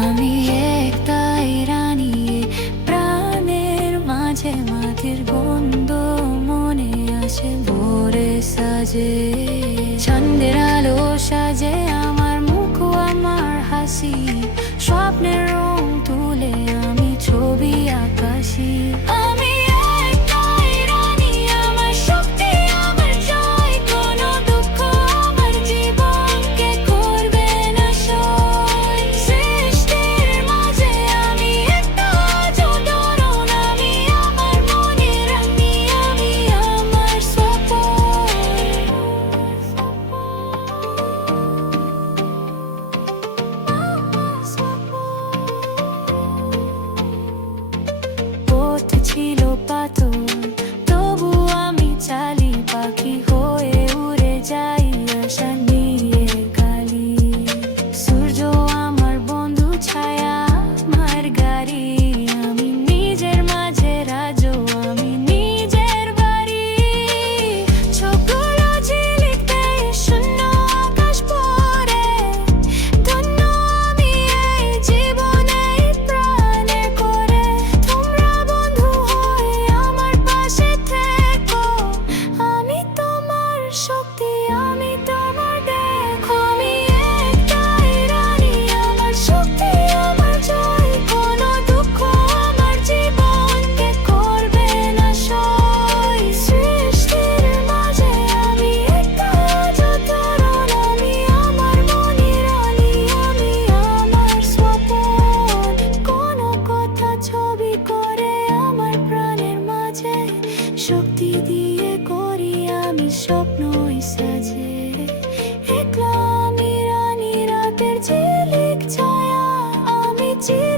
আমি একটাই রানী, প্রাণের মাঝে মাটির গন্ধ মনে আসে ভোরে সাজে। চাঁদের আলো সাজে আমার মুখ, আমার হাসি, স্বপ্নের রং তুলে আমি ছবি আকাশি। আমি একটাই রানী, আমার শক্তি, আমার জয়, কোনো দুঃখ আমার জীবনকে করবে না সয়। সৃষ্টির মাঝে আমি একটা উদাহরণ, আমি আমার মনের রানী, আমি আমার স্বপ্ন। পথ ছিল পাথর, তবু আমি চালি পাখি হয়ে উড়ে যাই আশা নিয়ে কালি। সূর্য আমার বন্ধু, ছায়া আমার গাড়ি, আমি নিজের মাঝে রাজ, আমি নিজের বাড়ি। চোখগুলো ঝিলিক দেয় শূন্য আকাশ পরে, ধন্য আমি এই জীবনে প্রাণে করে। তোমরা বন্ধু হয়ে আমার পাশে থেকো, আমি তোমার শক্তি, আমি তোমার দেখো। আমি একটাই রানী, আমার শক্তি, আমার জয়, কোনো দুঃখ আমার জীবনকে করবে না সয়। সৃষ্টির মাঝে আমি একটা উদাহরণ, আমি আমার মনের রানী, আমি আমার স্বপ্ন। কোনো কথা ছবি করে আমার প্রাণের মাঝে, শক্তি দিয়ে করি আমি স্বপ্নই সাজে। একলা আমি রানী, রাতের ঝিলিক ছায়া, আমি চির